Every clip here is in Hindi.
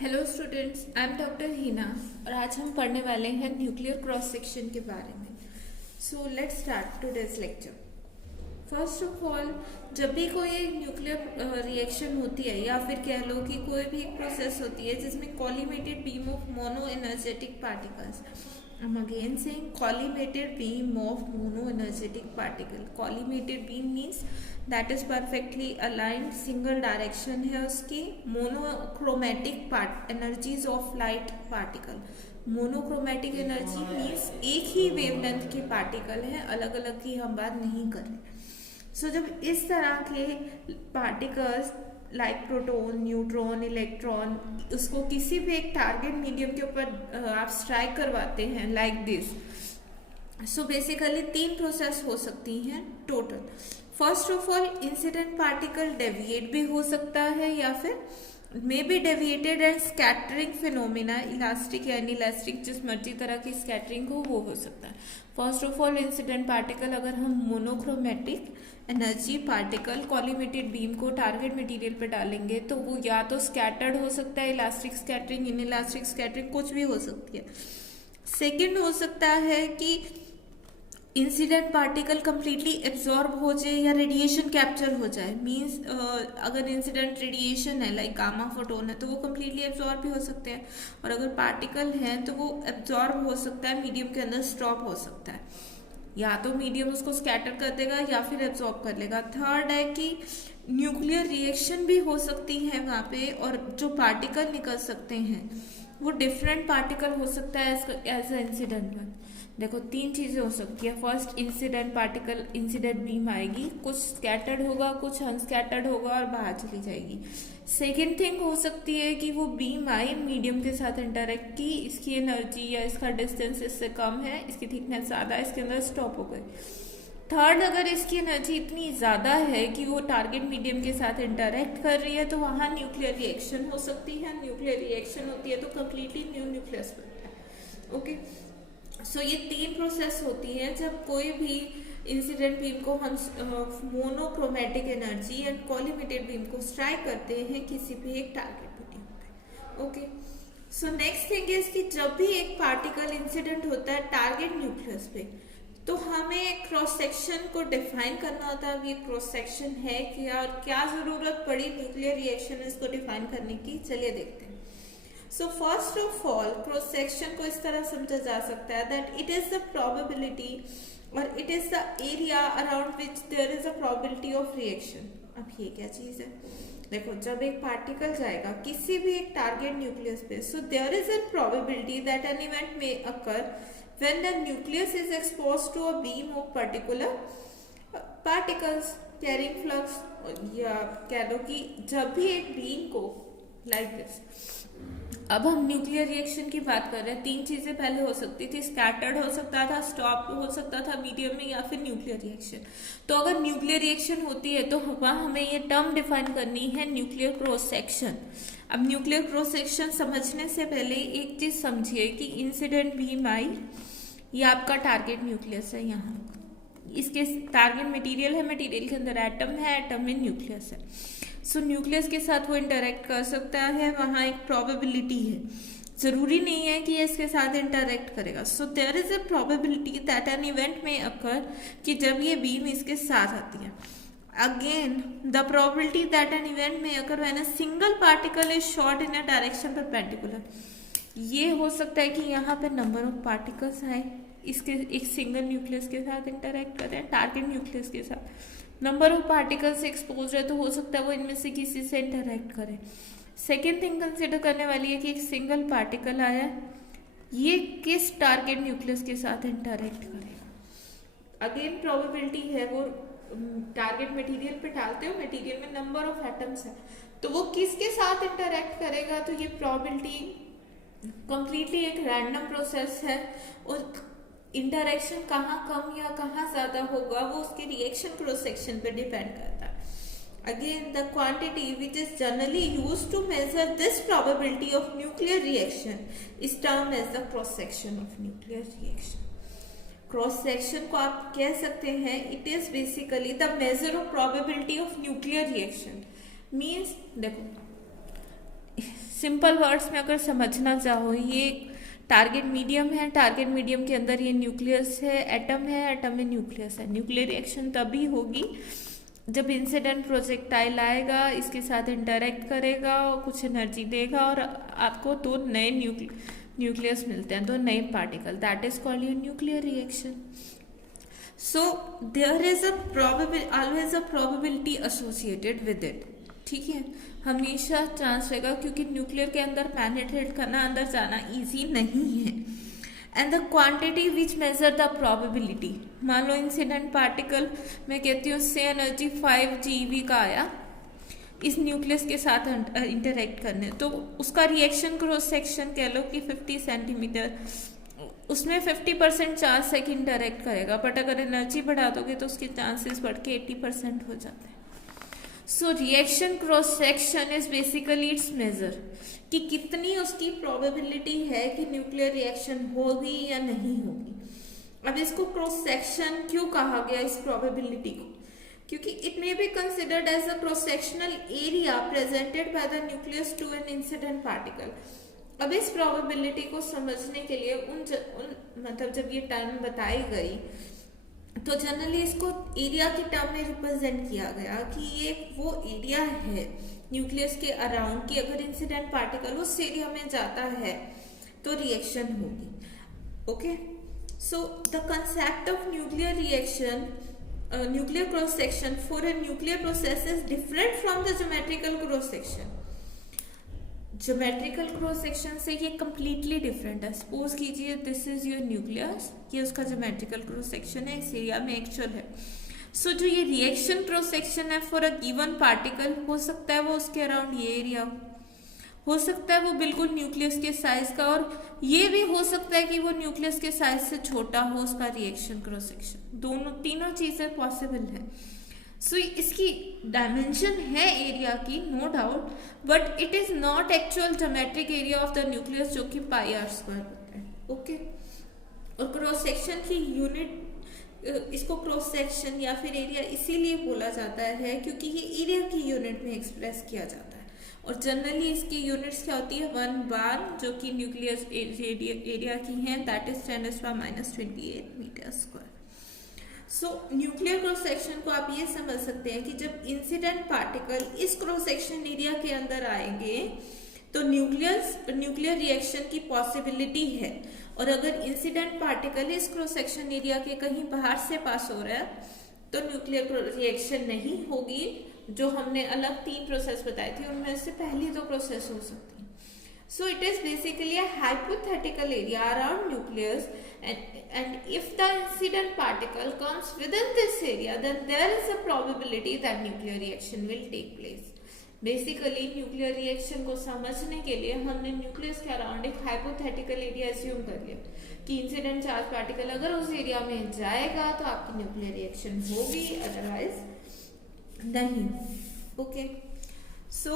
Hello students, I am doctor Hina और आज हम पढ़ने वाले हैं न्यूक्लियर क्रॉस सेक्शन के बारे में। So let's start today's lecture. First of all, जब भी कोई एक न्यूक्लियर रिएक्शन होती है या फिर कह लो कि कोई भी एक प्रोसेस होती है जिसमें collimated beam of mono energetic particles, I'm again saying collimated beam of monoenergetic particle. Collimated beam means that is perfectly aligned, single direction है उसकी। monochromatic part energies of light particle. monochromatic energy means एक ही वेवलेंथ के पार्टिकल हैं, अलग अलग की हम बात नहीं कर रहे। सो जब इस तरह के particles like proton, neutron, electron, उसको किसी भी एक टारगेट मीडियम के ऊपर आप स्ट्राइक करवाते हैं like this. So basically 3 process हो सकती हैं total. First of all, incident particle deviate भी हो सकता है या फिर may be deviated and scattering phenomena, elastic या इनइलास्टिक, जिस मर्जी तरह की स्कैटरिंग हो सकता है। First of all, incident particle अगर हम मोनोक्रोमेटिक एनर्जी पार्टिकल कॉलीमेटेड बीम को टारगेट मटेरियल पे डालेंगे तो वो या तो स्कैटर्ड हो सकता है, इलास्टिक स्कैटरिंग, इनइलास्टिक स्कैटरिंग, कुछ भी हो सकती है। सेकेंड हो सकता है कि इंसिडेंट पार्टिकल कंप्लीटली एब्जॉर्ब हो जाए या रेडिएशन कैप्चर हो जाए। मींस अगर इंसिडेंट रेडिएशन है लाइक गामा फोटोन है तो वो कंप्लीटली एब्जॉर्ब भी हो सकते हैं, और अगर पार्टिकल हैं तो वो एब्जॉर्ब हो सकता है, मीडियम के अंदर स्टॉप हो सकता है, या तो मीडियम उसको स्कैटर कर देगा या फिर एब्जॉर्ब कर लेगा। थर्ड है कि न्यूक्लियर रिएक्शन भी हो सकती है वहाँ पे, और जो पार्टिकल निकल सकते हैं वो डिफरेंट पार्टिकल हो सकता है एज ए इंसिडेंट वन। देखो 3 चीजें हो सकती है। First, incident particle, incident beam आएगी, कुछ स्कैटर्ड होगा, कुछ अनस्कैटर्ड होगा और बाहर चली जाएगी। सेकेंड थिंग हो सकती है कि वो बीम आई, मीडियम के साथ इंटरेक्ट की, इसकी एनर्जी या इसका डिस्टेंस इससे कम है, इसकी थिकनेस ज्यादा है, इसके अंदर स्टॉप हो गई। थर्ड, अगर इसकी एनर्जी इतनी ज्यादा है कि वो टारगेट मीडियम के साथ इंटरेक्ट कर रही है तो वहां न्यूक्लियर रिएक्शन हो सकती है। न्यूक्लियर रिएक्शन होती है तो कंप्लीटली न्यू न्यूक्लियस बनता है। ओके, सो ये 3 प्रोसेस होती हैं जब कोई भी इंसिडेंट बीम को हम मोनोक्रोमेटिक एनर्जी एंड कॉलीमेटेड बीम को स्ट्राइक करते हैं किसी भी एक टारगेट मीडियम पे। Okay, so next thing is कि जब भी एक पार्टिकल इंसिडेंट होता है टारगेट न्यूक्लियस पे तो हमें क्रॉस सेक्शन को डिफाइन करना होता है। ये क्रॉस सेक्शन है क्या और क्या जरूरत पड़ी न्यूक्लियर रिएक्शन इसको डिफाइन करने की, चलिए देखते हैं। So first of all, cross section को इस तरह समझा जा सकता है that it is the probability और it is the area around which there is a probability of reaction. अब ये क्या चीज है? देखो, जब एक पार्टिकल जाएगा किसी भी एक टारगेट न्यूक्लियस पे, so there is a probability that an event may occur when the nucleus is exposed to a beam of particular particles carrying flux, या कह लो कि जब भी एक बीम को like this, अब हम न्यूक्लियर रिएक्शन की बात कर रहे हैं, 3 चीजें पहले हो सकती थी, स्कैटर्ड हो सकता था, स्टॉप हो सकता था मीडियम में, या फिर न्यूक्लियर रिएक्शन। तो अगर न्यूक्लियर रिएक्शन होती है तो वहां हमें ये टर्म डिफाइन करनी है, न्यूक्लियर क्रॉस सेक्शन। अब न्यूक्लियर क्रॉस सेक्शन समझने से पहले एक चीज समझिए कि इंसिडेंट बीम आई, ये आपका टारगेट न्यूक्लियस है, यहाँ इसके टारगेट मटेरियल है, मटेरियल के अंदर एटम है, एटम में न्यूक्लियस है। सो न्यूक्लियस के साथ वो इंटरेक्ट कर सकता है, वहाँ एक प्रोबेबिलिटी है, जरूरी नहीं है कि ये इसके साथ इंटरेक्ट करेगा। So there is a probability that an event may occur, कि जब ये बीम इसके साथ आती है। Again the probability that an event may occur when a single particle is shot in a direction perpendicular. ये हो सकता है कि यहाँ पे नंबर ऑफ पार्टिकल्स आए, इसके एक सिंगल न्यूक्लियस के साथ इंटरेक्ट कर रहे हैं, टारगेट न्यूक्लियस के साथ नंबर ऑफ पार्टिकल्स एक्सपोज है तो हो सकता है वो इनमें से किसी से इंटरेक्ट करे। सेकेंड थिंग कंसिडर करने वाली है कि एक सिंगल पार्टिकल आया, ये किस टारगेट न्यूक्लियस के साथ इंटरेक्ट करेगा। अगेन प्रोबेबिलिटी है, वो टारगेट मटेरियल पे डालते हो, मटेरियल में नंबर ऑफ एटम्स है तो वो किसके साथ इंटरेक्ट करेगा, तो ये प्रोबेबिलिटी कंप्लीटली एक रैंडम प्रोसेस है, और इंटरेक्शन कहाँ कम या कहाँ ज्यादा होगा वो उसके रिएक्शन क्रॉस सेक्शन पे डिपेंड करता है। Again the quantity which is generally used to measure this probability of nuclear reaction is termed as the cross section of nuclear reaction. Cross section को आप कह सकते हैं it is basically the measure of probability of nuclear reaction. Means देखो, सिंपल वर्ड्स में अगर समझना चाहो, ये टारगेट मीडियम है, टारगेट मीडियम के अंदर ये न्यूक्लियस है, एटम है, एटम में न्यूक्लियस है। न्यूक्लियर रिएक्शन तभी होगी जब इंसिडेंट प्रोजेक्टाइल आएगा, इसके साथ इंटरेक्ट करेगा और कुछ एनर्जी देगा और आपको दो नए न्यूक्लियस मिलते हैं, दो नए particle, that is called your nuclear reaction. So there is always a probability associated with it, ठीक है, हमेशा चांस रहेगा, क्योंकि न्यूक्लियर के अंदर पेनिट्रेट करना, अंदर जाना इजी नहीं है। And the quantity which measure the probability, मान लो इंसिडेंट पार्टिकल मैं कहती हूँ से एनर्जी 5 GeV का आया इस न्यूक्लियस के साथ इंटरेक्ट करने, तो उसका रिएक्शन क्रॉस सेक्शन कह लो कि 50 सेंटीमीटर, उसमें 50% चांस है कि इंटरेक्ट करेगा, बट अगर एनर्जी बढ़ा दोगे तो उसके चांसेस बढ़ के 80% हो जाते हैं। So reaction cross section is basically its measure कि कितनी उसकी प्रोबेबिलिटी है कि न्यूक्लियर रिएक्शन होगी या नहीं होगी। अब इसको क्रॉस सेक्शन क्यों कहा गया इस प्रोबेबिलिटी को, क्योंकि it may be considered as a cross sectional area presented by the nucleus to an incident particle. अब इस प्रोबेबिलिटी को समझने के लिए मतलब जब ये टर्म बताई गई तो जनरली इसको एरिया के टर्म में रिप्रेजेंट किया गया कि ये वो एरिया है न्यूक्लियस के अराउंड कि अगर इंसिडेंट पार्टिकल उस एरिया में जाता है तो रिएक्शन होगी। Okay, so the concept of nuclear reaction, nuclear cross section for a nuclear process is different from the geometrical cross section. Geometrical cross section से ये कंप्लीटली डिफरेंट है। सपोज कीजिए दिस इज योर न्यूक्लियस, ये उसका ज्योमेट्रिकल क्रॉस सेक्शन है, इस एरिया में एक्चुअल है। सो जो ये रिएक्शन क्रॉस सेक्शन है फॉर अ गिवन पार्टिकल, हो सकता है वो उसके अराउंड ये एरिया हो सकता है वो बिल्कुल न्यूक्लियस के साइज का, और ये भी हो सकता है कि वो न्यूक्लियस के साइज से छोटा हो उसका रिएक्शन क्रॉस सेक्शन, दोनों तीनों चीजें पॉसिबल है। सो इसकी डायमेंशन है एरिया की, no doubt, but it is not actual geometric area of the nucleus जो कि πr² होता है। ओके, और क्रॉस सेक्शन की यूनिट, इसको क्रॉस सेक्शन या फिर एरिया इसीलिए बोला जाता है क्योंकि ये एरिया की यूनिट में एक्सप्रेस किया जाता है, और जनरली इसकी यूनिट्स क्या होती है 1 बार, जो कि न्यूक्लियस एरिया की है, that is 10⁻28 metre square. So nuclear cross section को आप ये समझ सकते हैं कि जब इंसिडेंट पार्टिकल इस क्रॉस सेक्शन एरिया के अंदर आएंगे तो न्यूक्लियर रिएक्शन की पॉसिबिलिटी है, और अगर इंसिडेंट पार्टिकल इस क्रॉस सेक्शन एरिया के कहीं बाहर से पास हो रहा है तो न्यूक्लियर रिएक्शन नहीं होगी। जो हमने अलग 3 प्रोसेस बताए थे उनमें से पहली 2 प्रोसेस हो सकती है। So it is basically a hypothetical area around nucleus, and if the incident particle comes within this area, then there is a probability that nuclear reaction will take place. Basically nuclear reaction को समझने के लिए हमने न्यूक्लियस के अराउंड एक हाइपोथेटिकल एरिया एज्यूम कर लिया कि इंसिडेंट चार्ज पार्टिकल अगर उस एरिया में जाएगा तो आपकी न्यूक्लियर रिएक्शन होगी, अदरवाइज नहीं। ओके, सो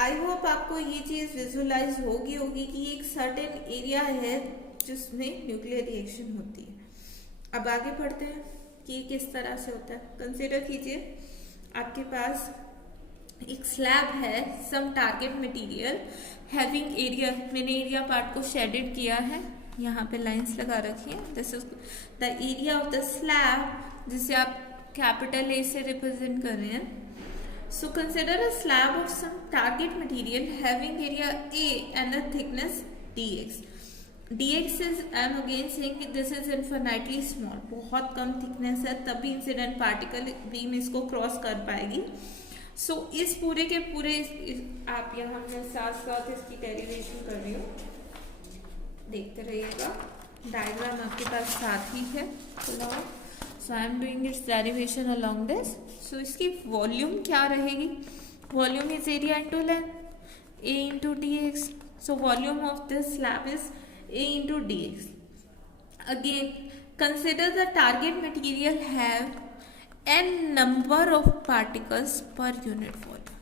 आई होप आपको ये चीज विजुअलाइज होगी कि एक सर्टेन एरिया है जिसमें न्यूक्लियर रिएक्शन होती है। अब आगे बढ़ते हैं कि किस तरह से होता है। कंसीडर कीजिए आपके पास एक स्लैब है, सम टारगेट मटेरियल हैविंग एरिया, मैंने एरिया पार्ट को शेडेड किया है, यहाँ पे लाइंस लगा रखी है, this is the area of the slab जिसे आप कैपिटल ए से रिप्रेजेंट कर रहे हैं। So consider a slab of some target material having area A and a thickness dx. dx is, I am again saying this is infinitely small, बहुत कम thickness है, तभी इंसिडेंट पार्टिकल बीम इसको क्रॉस कर पाएगी। So इस पूरे के पूरे आप यहाँ मैं साथ साथ इसकी डेरिवेशन कर रही हूँ, देखते रहिएगा, डायग्राम आपके पास साथ ही है। So I am doing its derivation along this. So इसकी वॉल्यूम क्या रहेगी? Volume is area into length, A into dx. So volume of this slab is A into dx. Again, consider the target material have n number of particles per unit volume.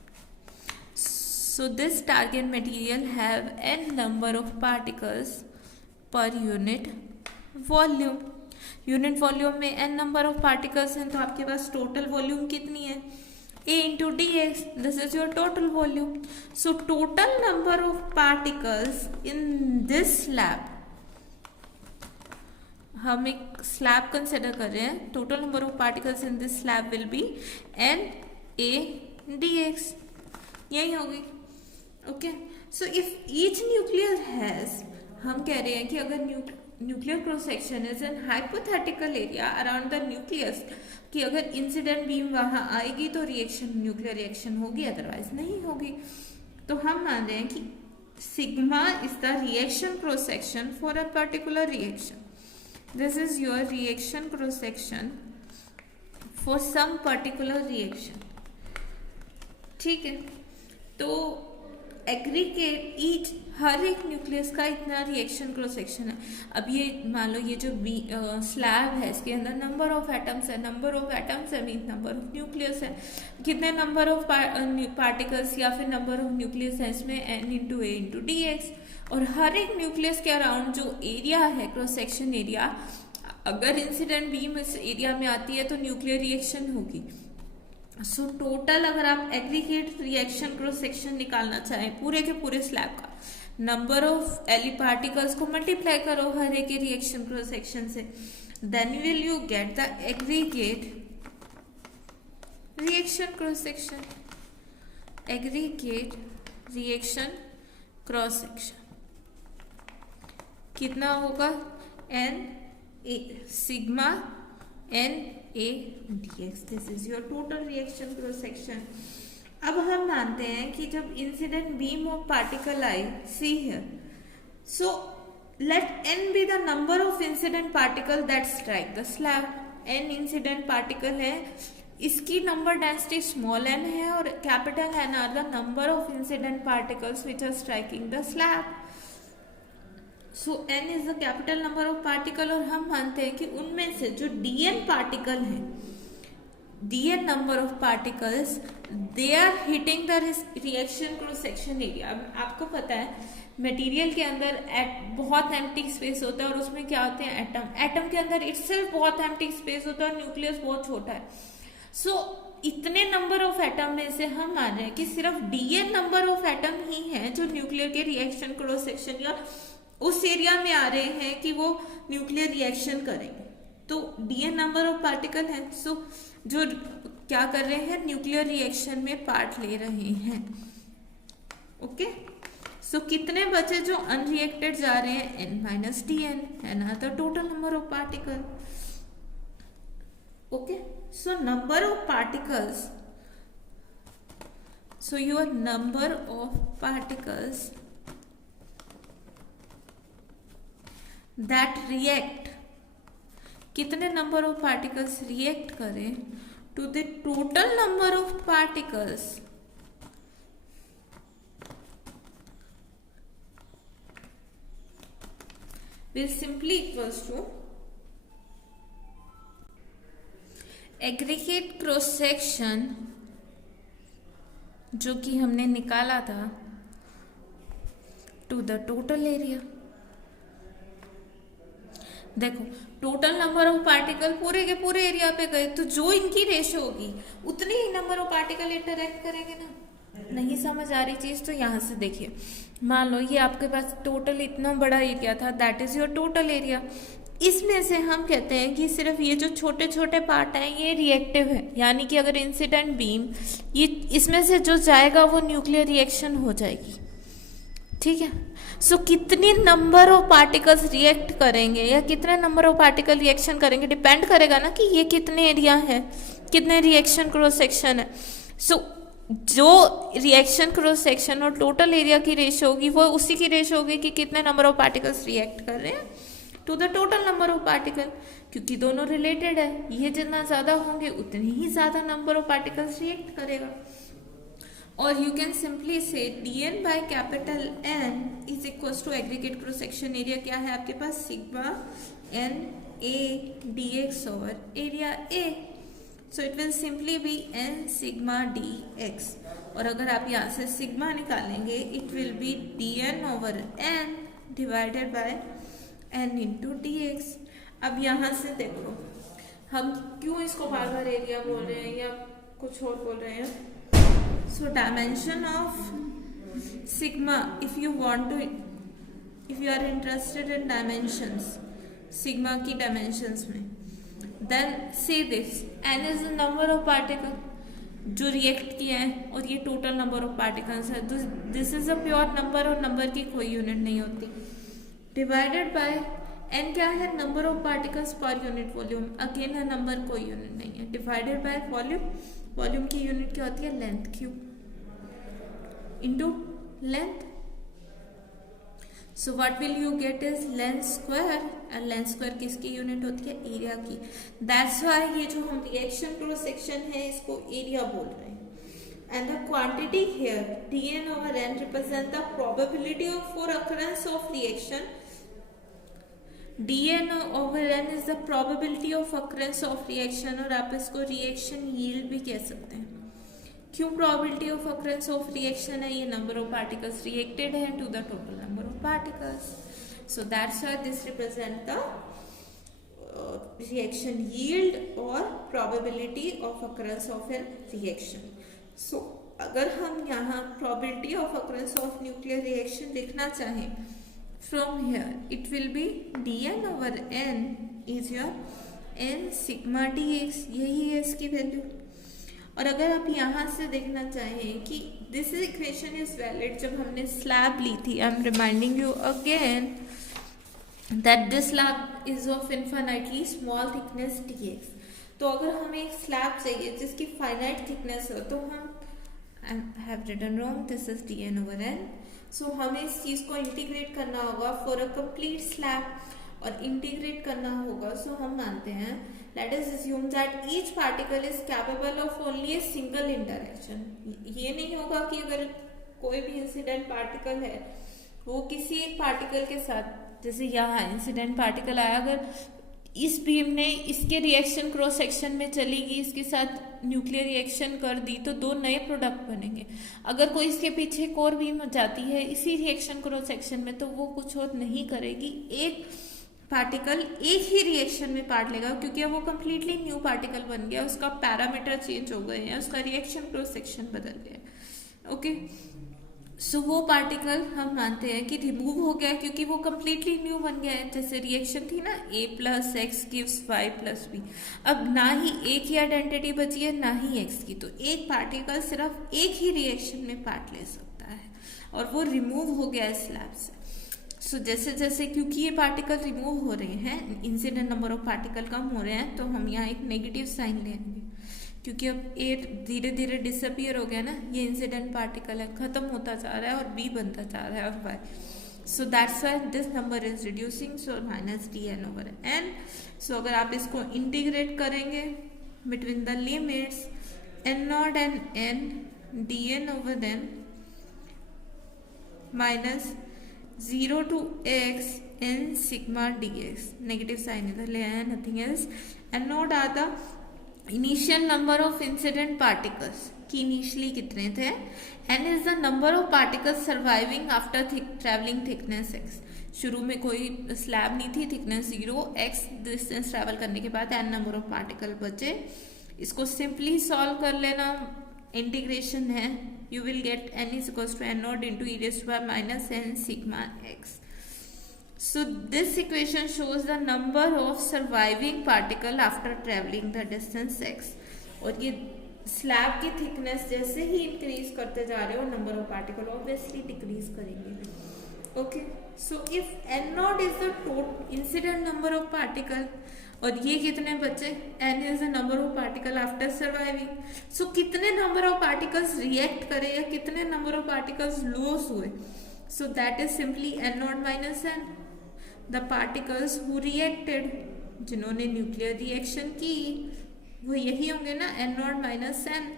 So this target material have n number of particles per unit volume. Unit volume में n नंबर ऑफ पार्टिकल्स हैं तो आपके पास टोटल वॉल्यूम कितनी है? A into dx, this is your total volume. So total number of particles in this slab, हम एक स्लैब कंसिडर कर रहे हैं, total number of particles in this slab will be N A D X, यही होगी. Okay, so if each nuclear has, हम कह रहे हैं कि अगर nuclear cross section is an hypothetical area around the nucleus, कि अगर इंसिडेंट बीम वहां आएगी तो रिएक्शन, न्यूक्लियर रिएक्शन होगी, अदरवाइज नहीं होगी. तो हम मान रहे हैं कि sigma is the reaction cross section for a particular reaction. This is your reaction cross section for some particular reaction. ठीक है, तो एग्रीगेट ईच, हर एक न्यूक्लियस का इतना रिएक्शन क्रॉस सेक्शन है. अब ये मान लो ये जो स्लैब है इसके अंदर नंबर ऑफ एटम्स है, नंबर ऑफ एटम्स है मीन नंबर ऑफ न्यूक्लियस है, कितने नंबर ऑफ पार्टिकल्स या फिर नंबर ऑफ न्यूक्लियस है इसमें, एन इंटू ए इंटू डी एक्स. और हर एक न्यूक्लियस के अराउंड जो एरिया है क्रॉस सेक्शन एरिया, अगर इंसिडेंट बीम इस एरिया में आती है तो न्यूक्लियर रिएक्शन होगी. सो टोटल अगर आप एग्रीगेट रिएक्शन क्रॉस सेक्शन निकालना चाहें पूरे के पूरे स्लैब का, नंबर ऑफ एली पार्टिकल्स को मल्टीप्लाई करो हर एक रिएक्शन क्रॉस सेक्शन से, then will you get the aggregate reaction cross section. Aggregate reaction cross section कितना होगा, N A sigma N A D X. This is your total reaction cross section. अब हम मानते हैं कि जब इंसिडेंट बीम ऑफ पार्टिकल आए, see here, so let N be the number of incident particle that strike the slab. N incident particle है, इसकी नंबर डेंसिटी स्मॉल एन है और capital N are the number of incident particles which are striking the slab. So n is the capital number of particle, और हम मानते हैं कि उनमें से जो dn पार्टिकल हैं, dn number of particles, they are hitting the reaction cross section area. आपको पता है मटेरियल के अंदर बहुत एम्प्टी स्पेस होता है और उसमें क्या होते हैं, एटम. एटम के अंदर इटसेल्फ बहुत एम्प्टी स्पेस होता है और न्यूक्लियस बहुत छोटा है. सो इतने नंबर ऑफ एटम में से हम मान रहे हैं कि सिर्फ dn नंबर ऑफ एटम ही है जो न्यूक्लियर के रिएक्शन क्रॉस सेक्शन या उस एरिया में आ रहे हैं कि वो न्यूक्लियर रिएक्शन करेंगे. तो dn नंबर ऑफ पार्टिकल है, सो जो क्या कर रहे हैं, न्यूक्लियर रिएक्शन में पार्ट ले रहे हैं. ओके, सो कितने बचे जो अनरिएक्टेड जा रहे हैं, n minus D N, N are the total number of particle. Okay, so number of particles, so your number of particles that react, कितने नंबर ऑफ पार्टिकल्स रिएक्ट करें to the total number of particles will simply equals to aggregate cross section जो कि हमने निकाला था टू द टोटल एरिया. देखो टोटल नंबर ऑफ पार्टिकल पूरे के पूरे एरिया पे गए तो जो इनकी रेशो होगी उतने ही नंबर ऑफ पार्टिकल इंटरेक्ट करेंगे ना. नहीं समझ आ रही चीज तो यहाँ से देखिए, मान लो ये आपके पास टोटल इतना बड़ा एरिया था, that is your total area. इसमें से हम कहते हैं कि सिर्फ ये जो छोटे छोटे पार्ट हैं ये रिएक्टिव है, यानी कि अगर इंसिडेंट बीम ये इसमें से जो जाएगा वो न्यूक्लियर रिएक्शन हो जाएगी. ठीक है, सो कितने नंबर ऑफ पार्टिकल्स रिएक्ट करेंगे या कितने नंबर ऑफ पार्टिकल रिएक्शन करेंगे डिपेंड करेगा ना कि ये कितने एरिया है, कितने रिएक्शन क्रॉस सेक्शन है. सो जो रिएक्शन क्रॉस सेक्शन और टोटल एरिया की रेशो होगी वो उसी की रेशो होगी कि कितने नंबर ऑफ पार्टिकल्स रिएक्ट कर रहे हैं to the total number of particle, क्योंकि दोनों रिलेटेड है. ये जितना ज्यादा होंगे उतनी ही ज्यादा नंबर ऑफ पार्टिकल्स रिएक्ट करेगा. और you can simply say dn by capital N is equal to aggregate cross section area क्या है आपके पास, sigma n a dx over area a. So it will simply be n sigma dx, और अगर आप यहाँ से सिग्मा निकालेंगे it will be dn over n divided by n into dx. अब यहाँ से देखो हम क्यों इसको बार बार एरिया बोल रहे हैं या कुछ और बोल रहे हैं. So dimension of sigma, if you are interested in dimensions, sigma की dimensions में, then say this: n is the number of particle जो रिएक्ट किया है और ये टोटल नंबर ऑफ पार्टिकल्स है. This is a pure number और नंबर की कोई यूनिट नहीं होती. डिवाइडेड बाय n क्या है? Number of particles per unit volume. Again है नंबर, कोई यूनिट नहीं है. Divided by volume. वॉल्यूम की यूनिट क्या होती है? Length. Cube into length. So what will you get is length square, and length square किसकी यूनिट होती है? एरिया की. That's why ये जो हम रिएक्शन क्रॉस सेक्शन है इसको एरिया बोल रहे हैं. And the quantity here dn over n represent the probability of for occurrence of reaction. dn over n is the probability of occurrence of reaction, और आप इसको रिएक्शन यील्ड भी कह सकते हैं. क्यों probability of occurrence of reaction है? ये नंबर ऑफ पार्टिकल्स रिएक्टेड है to the total number of particles. So that's why this represent the reaction yield और probability of occurrence of an reaction. So अगर हम यहाँ probability of occurrence of nuclear reaction लिखना चाहें, from here it will be dn over n is your n sigma dx. यही है इसकी वैल्यू. और अगर आप यहाँ से देखना चाहें कि दिस इक्वेशन इज वैलिड जब हमने स्लैब ली थी, I am reminding you again that this slab is of infinitely small thickness dx. तो अगर हमें एक स्लैब चाहिए जिसकी फाइनाइट थिकनेस हो, तो हम I have written wrong, this is dn over n. So हमें इस चीज को इंटीग्रेट करना होगा फॉर अ कंप्लीट स्लैब, और इंटीग्रेट करना होगा. सो हम मानते हैं, let us assume that each particle is capable of only a single interaction. ये नहीं होगा कि अगर कोई भी इंसिडेंट पार्टिकल है वो किसी एक पार्टिकल के साथ, जैसे यहाँ इंसिडेंट पार्टिकल आया, अगर इस बीम ने इसके रिएक्शन क्रॉस सेक्शन में चली गई, इसके साथ न्यूक्लियर रिएक्शन कर दी, तो दो नए प्रोडक्ट बनेंगे. अगर कोई इसके पीछे एक और बीम जाती है इसी रिएक्शन क्रॉस सेक्शन में, तो वो कुछ और नहीं करेगी, एक पार्टिकल एक ही रिएक्शन में पार्ट लेगा, क्योंकि वो कंप्लीटली न्यू पार्टिकल बन गया, उसका पैरामीटर चेंज हो गए हैं, उसका रिएक्शन क्रॉस सेक्शन बदल गया. ओके, सो वो पार्टिकल हम मानते हैं कि रिमूव हो गया, क्योंकि वो कंप्लीटली न्यू बन गया है. जैसे रिएक्शन थी ना, a plus X gives y plus B. अब ना ही a की आइडेंटिटी बची है, ना ही x की. तो एक पार्टिकल सिर्फ एक ही रिएक्शन में पार्ट ले सकता है, और वो रिमूव हो गया है स्लैब से. सो जैसे जैसे क्योंकि ये पार्टिकल रिमूव हो रहे हैं, इंसिडेंट नंबर ऑफ पार्टिकल कम हो रहे हैं, तो हम यहाँ एक नेगेटिव साइन लेंगे, क्योंकि अब ए धीरे धीरे डिसअपियर हो गया ना, ये इंसिडेंट पार्टिकल है, खत्म होता जा रहा है, और बी बनता जा रहा है, और Y. So that's why this number is reducing. So minus dn over n. So अगर आप इसको इंटीग्रेट करेंगे between the limits n0 and n, dn over n minus 0 to x n sigma dx. Negative sign इधर ले आया, nothing else. And note are the initial number of incident particles कि इनिशियली कितने थे. n is the number of particles surviving after travelling thickness x. शुरू में कोई स्लैब नहीं थी, थिकनेस 0, x डिस्टेंस ट्रेवल करने के बाद n नंबर ऑफ पार्टिकल बचे. इसको सिंपली सॉल्व कर लेना, इंटीग्रेशन है, you will get n is equals to n naught into e raised to power minus n sigma x. So this equation shows the number of surviving particle after traveling the distance x. और ये स्लैब की थिकनेस जैसे ही इंक्रीज करते जा रहे हो, number of particle obviously decrease करेंगे. Okay, so if n naught is the total incident number of particle, और ये कितने बचे, n is the number of particle after surviving. So कितने नंबर ऑफ पार्टिकल्स रिएक्ट करे या कितने नंबर ऑफ पार्टिकल्स लॉस हुए. So that is simply n not minus n. The particles who reacted, जिन्होंने न्यूक्लियर रिएक्शन की, वो यही होंगे ना, n not minus n.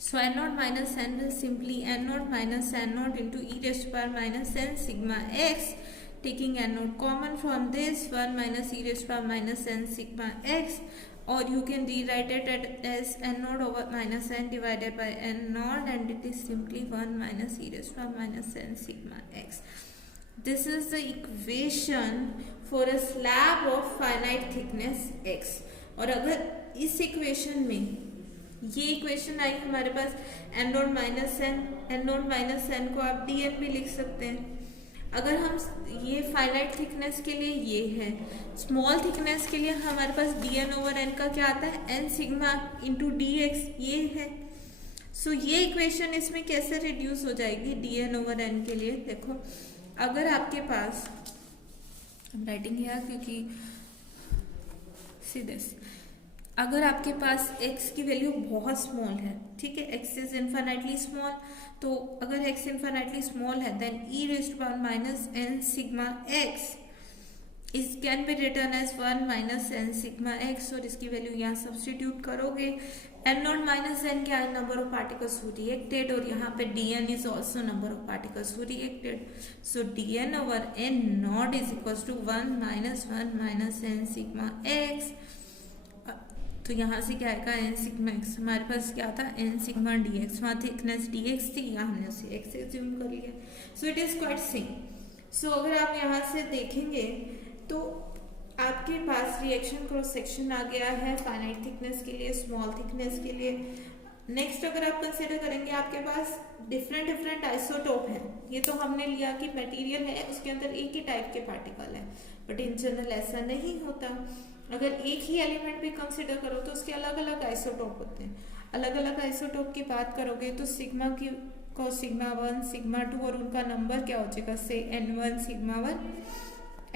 So n not minus n will simply n not minus n not into e raised to power minus n sigma x. Taking n naught common from this, 1 minus e raised to power minus n sigma x, or you can rewrite it as n naught over minus n divided by n naught, and it is simply 1 minus e raised to power minus n sigma x. This is the equation for a slab of finite thickness x. और अगर इस इक्वेशन में ये इक्वेशन आई हमारे पास एन नॉट माइनस एन को आप डी एन भी लिख सकते हैं। अगर हम ये फाइनाइट थिकनेस के लिए ये है, स्मॉल थिकनेस के लिए हमारे पास डी एन ओवर एन का क्या आता है, N sigma into D X ये है। सो ये इक्वेशन इसमें कैसे रिड्यूस हो जाएगी डी एन ओवर एन के लिए। देखो अगर आपके पास राइटिंग है क्योंकि सीधे अगर आपके पास x की वैल्यू बहुत स्मॉल है, ठीक है, x इज इन्फिनिटली स्मॉल, तो अगर x इन्फिनिटली स्मॉल है then e raised to power minus n sigma x is can be return as 1 minus n sigma x, और इसकी वैल्यू यहाँ सब्स्टिट्यूट करोगे। n नॉट माइनस n क्या है, number of particles who reacted, और यहाँ पे dn is also number of particles who reacted. So dn over n not is equal to 1 minus n sigma x। तो यहाँ से क्या आएगा n सिग्मा x, हमारे पास क्या था n सिग्मा dx, वहाँ थिकनेस dx थी, यहाँ हमने उसे x एज्यूम कर लिया। So it is quite same. So अगर आप यहाँ से देखेंगे तो आपके पास रिएक्शन क्रॉस सेक्शन आ गया है फाइनाइट थिकनेस के लिए, स्मॉल थिकनेस के लिए। नेक्स्ट अगर आप कंसिडर करेंगे आपके पास डिफरेंट आइसोटोप है। ये तो हमने लिया कि मटेरियल है उसके अंदर एक ही टाइप के पार्टिकल है, बट इन जनरल ऐसा नहीं होता। अगर एक ही एलिमेंट भी कंसिडर करो तो उसके अलग अलग आइसोटोप होते हैं। अलग अलग आइसोटोप की बात करोगे तो सिग्मा की को सिग्मा 1 सिग्मा 2 और उनका नंबर क्या हो जाएगा, से n1 सिग्मा 1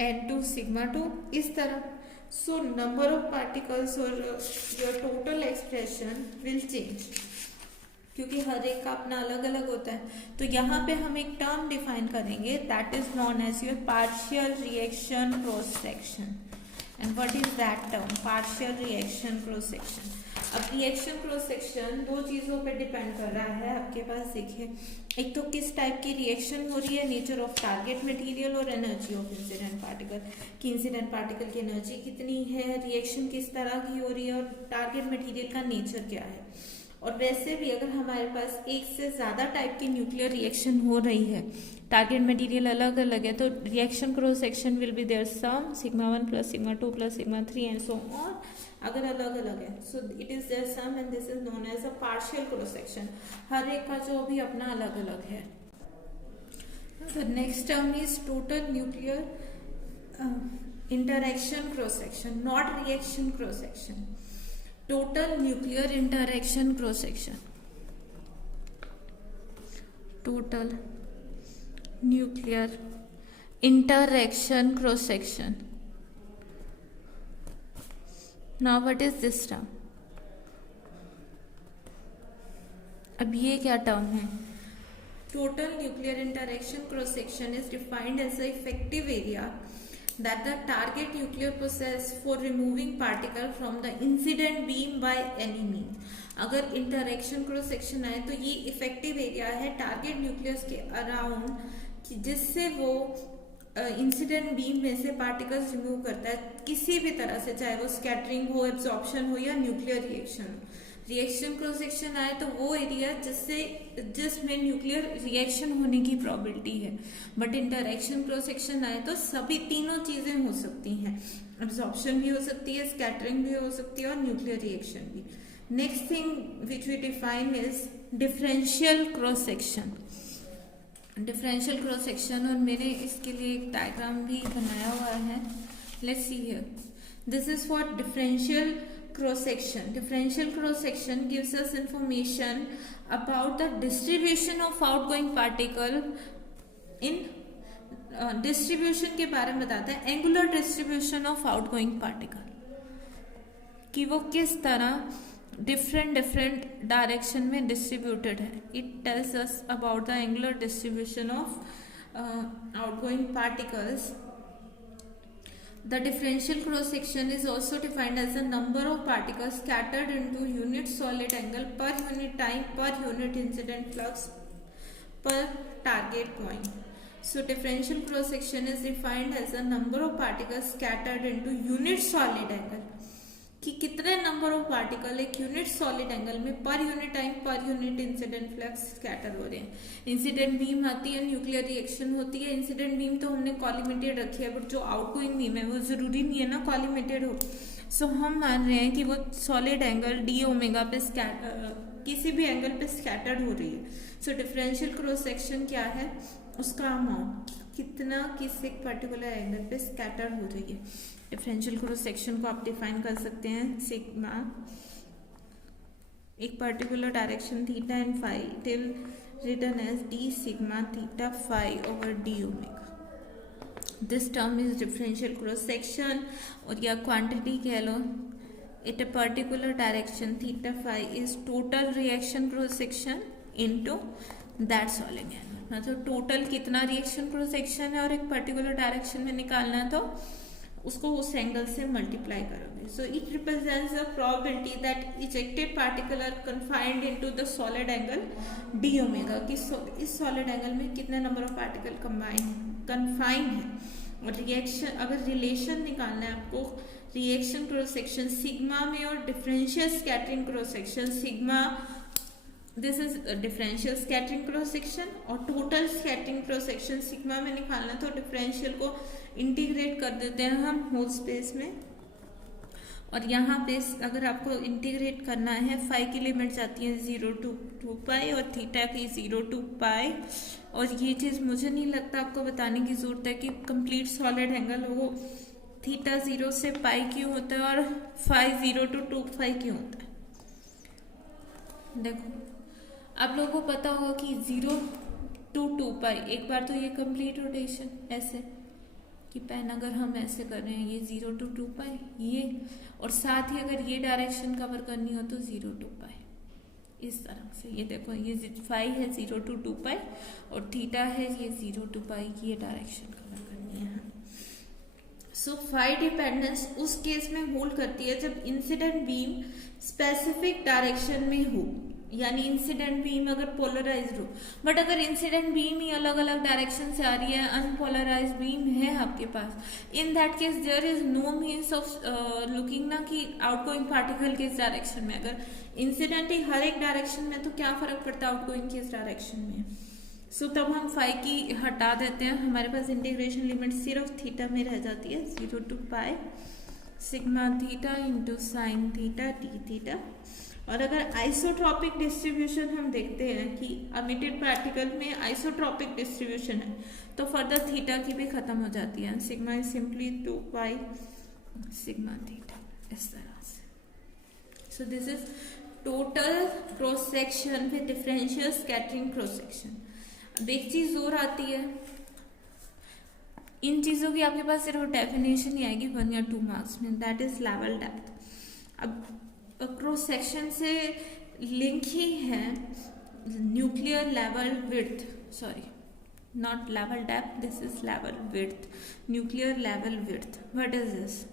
n2 सिग्मा 2 इस तरह। सो नंबर ऑफ पार्टिकल्स और your total expression will change, क्योंकि हर एक का अपना अलग अलग होता है। तो यहाँ पे हम एक टर्म डिफाइन करेंगे that is known as your partial reaction cross section. And what is that term, partial reaction cross section. अब रिएक्शन क्रॉस सेक्शन दो चीजों पे डिपेंड कर रहा है आपके पास। देखिए एक तो किस टाइप की रिएक्शन हो रही है, नेचर ऑफ टारगेट मटेरियल और एनर्जी ऑफ इंसिडेंट पार्टिकल, कि इंसिडेंट पार्टिकल की एनर्जी कितनी है, रिएक्शन किस तरह की हो रही है और टारगेट मटेरियल का नेचर क्या है। और वैसे भी अगर हमारे पास एक से ज्यादा टाइप की न्यूक्लियर रिएक्शन हो रही है, टारगेट मटेरियल अलग अलग है, तो reaction cross section will be there sum sigma 1 plus sigma 2 plus sigma 3 and so on, अगर अलग अलग है। So it is there sum and this is known as a partial cross section. हर एक का जो भी अपना अलग अलग है। The next term is total nuclear interaction cross section, not reaction cross section. Total nuclear interaction cross section, total nuclear interaction cross section. Now what is this term? अब ये क्या टर्म है? Total nuclear interaction cross section is defined as the effective area that the target nuclear possess for removing particle from the incident beam by any means. अगर इंटरैक्शन क्रॉस सेक्शन आए तो ये इफेक्टिव एरिया है टारगेट न्यूक्लियस के अराउंड, जिससे वो इंसिडेंट बीम में से पार्टिकल्स रिमूव करता है किसी भी तरह से, चाहे वो स्कैटरिंग हो, एब्जॉर्प्शन हो या न्यूक्लियर रिएक्शन हो। रिएक्शन क्रॉस सेक्शन आए तो वो एरिया जिसमें न्यूक्लियर रिएक्शन होने की प्रोबेबिलिटी है, बट इंटरैक्शन क्रॉस सेक्शन आए तो सभी तीनों चीजें हो सकती हैं, एब्जॉर्प्शन भी हो सकती है, स्कैटरिंग भी हो सकती है और न्यूक्लियर रिएक्शन भी। Next thing which we define is differential cross section. Differential cross section, और मैंने इसके लिए एक डायग्राम भी बनाया हुआ है, let's see here. This is for differential cross section. Differential cross section gives us information about the distribution of outgoing particle in distribution के बारे में बताता है, angular distribution of outgoing particle, कि वो किस तरह डिफरेंट डायरेक्शन में डिस्ट्रीब्यूटेड है। It tells us about the angular distribution of outgoing particles. The differential cross section is also defined as the number of particles scattered into unit solid angle पर यूनिट टाइम पर यूनिट इंसिडेंट फ्लक्स पर target point. So differential cross section is defined as the number of particles scattered into unit solid angle, कि कितने नंबर ऑफ पार्टिकल एक यूनिट सॉलिड एंगल में पर यूनिट टाइम पर यूनिट इंसिडेंट फ्लक्स स्कैटर हो रहे हैं। इंसिडेंट बीम आती है, न्यूक्लियर रिएक्शन होती है। इंसिडेंट बीम तो हमने कॉलीमेटेड रखी है, बट जो आउटगोइंग बीम है वो जरूरी नहीं है ना कॉलीमेटेड हो। सो हम मान रहे हैं कि वो सॉलिड एंगल डी ओमेगा पे किसी भी एंगल पे स्कैटर्ड हो रही है। सो डिफरेंशियल क्रॉस सेक्शन क्या है, उसका अमाउंट कितना किस एक पर्टिकुलर एंगल पे स्कैटर्ड हो रही है। डिफरेंशियल क्रॉस सेक्शन को आप डिफाइन कर सकते हैं सिग्मा एक particular direction theta and phi till written as d sigma theta phi over d omega. This term is differential cross section, और या क्वांटिटी कह लो, it a particular direction theta phi is total reaction cross section into that solid angle. मतलब टोटल कितना रिएक्शन क्रॉस सेक्शन है और एक पर्टिकुलर डायरेक्शन में निकालना है तो उसको उस एंगल से मल्टीप्लाई करोगे। So it represents the probability that ejected particle are confined into the solid angle D omega, कि इस सॉलिड एंगल में कितने नंबर ऑफ पार्टिकल कन्फाइंड है। और रिएक्शन अगर रिलेशन निकालना है आपको रिएक्शन क्रॉस सेक्शन सिग्मा में और differential scattering cross section sigma, this is differential scattering cross section, और total scattering cross section sigma में निकालना तो डिफरेंशियल को इंटीग्रेट कर देते हैं हम होल स्पेस में। और यहाँ पे अगर आपको इंटीग्रेट करना है फाई की लिमिट जाती है 0 to 2 पाई और थीटा की 0 to पाई। और ये चीज़ मुझे नहीं लगता आपको बताने की जरूरत है कि कंप्लीट सॉलिड एंगल हो थीटा 0 से पाई क्यों होता है और फाई 0 to 2 पाई क्यों होता है। देखो आप लोगों को पता होगा कि 0 to 2 पाई, एक बार तो ये कंप्लीट रोटेशन ऐसे कि पेन अगर हम ऐसे कर रहे हैं ये 0 to 2 पाई ये, और साथ ही अगर ये डायरेक्शन कवर करनी हो तो 0 to पाई इस तरह से। ये देखो ये फाई है 0 to 2 पाई और थीटा है ये 0 to पाई की ये डायरेक्शन कवर करनी है। सो फाई डिपेंडेंस उस केस में होल्ड करती है जब इंसिडेंट बीम स्पेसिफिक डायरेक्शन में हो, यानी इंसिडेंट बीम अगर पोलराइज्ड हो। बट अगर इंसिडेंट बीम ही अलग अलग डायरेक्शन से आ रही है, अनपोलराइज्ड बीम है आपके पास, in that case there is no means of looking ना कि आउटगोइंग पार्टिकल किस डायरेक्शन में। अगर इंसिडेंट ही हर एक डायरेक्शन में तो क्या फर्क पड़ता है आउटगोइंग किस डायरेक्शन में। सो तब हम फाई की हटा देते हैं, हमारे पास इंटीग्रेशन लिमिट सिर्फ थीटा में रह जाती है 0 to pi sigma theta into sine theta D theta. और अगर आइसोट्रॉपिक डिस्ट्रीब्यूशन हम देखते हैं कि एमिटेड पार्टिकल में आइसोट्रॉपिक डिस्ट्रीब्यूशन है तो फर्दर थीटा की भी खत्म हो जाती है, sigma is simply 2 pi sigma theta इस तरह से। So this is total cross section with differential scattering cross section. अब एक चीज और आती है, इन चीजों की आपके पास सिर्फ डेफिनेशन ही आएगी 1 या 2 मार्क्स में, दैट इज लेवल डेप्थ। अब क्रॉस सेक्शन से लिंक ही है nuclear level width, sorry not level depth, this is level width, nuclear level width. What is this?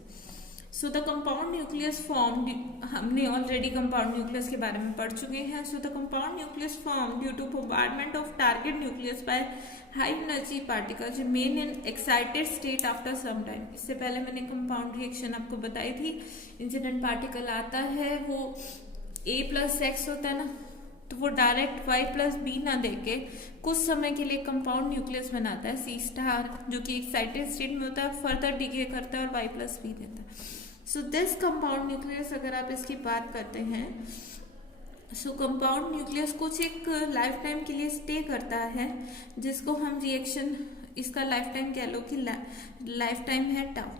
So the compound nucleus form, हमने ऑलरेडी कंपाउंड न्यूक्लियस के बारे में पढ़ चुके हैं। So the compound nucleus form due to bombardment of target nucleus by high energy particles remain in excited state after some time. इससे पहले मैंने कंपाउंड रिएक्शन आपको बताई थी, इंसिडेंट पार्टिकल आता है वो A+X होता है ना, तो वो डायरेक्ट Y+B ना देके कुछ समय के लिए कंपाउंड न्यूक्लियस बनाता है C*, जो कि एक्साइटेड स्टेट में होता है, फर्दर डिके करता है और Y+B देता है। सो दिस कंपाउंड न्यूक्लियस अगर आप इसकी बात करते हैं, सो कंपाउंड न्यूक्लियस कुछ एक लाइफ टाइम के लिए स्टे करता है, जिसको हम रिएक्शन, इसका लाइफ टाइम कह लो कि लाइफ टाइम है टाउ,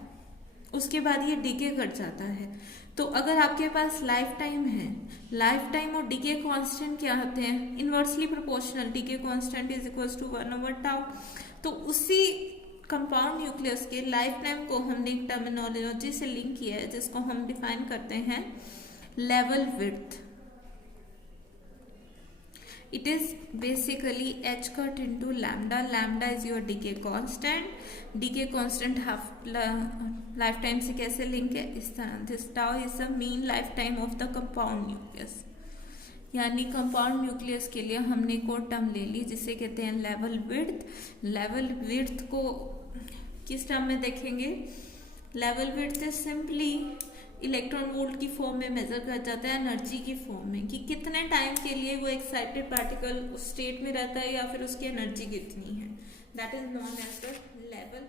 उसके बाद ये डिके कर जाता है। तो अगर आपके पास लाइफ टाइम है, लाइफ टाइम और डिके कांस्टेंट क्या होते हैं? Inversely proportional, decay constant is equal to 1/टाउ। तो उसी कंपाउंड न्यूक्लियस के लाइफ टाइम को हमने एक टर्मिनोलॉजी से लिंक किया है जिसको हम डिफाइन करते हैं level width. It is basically h cut into lambda. Lambda is your decay constant. Decay constant half lifetime से कैसे लिंक है? इस तरह, this tau is the mean lifetime of the compound nucleus. यानी कंपाउंड न्यूक्लियस के लिए हमने एक और टर्म ले ली जिसे कहते हैं लेवल विड्थ। लेवल विड्थ को किस टर्म में देखेंगे? Level width is simply electron volt की फॉर्म में मेजर कर जाता है, एनर्जी की फॉर्म में, कि कितने टाइम के लिए वो एक्साइटेड पार्टिकल उस स्टेट में रहता है या फिर उसकी एनर्जी कितनी है, that is known as the level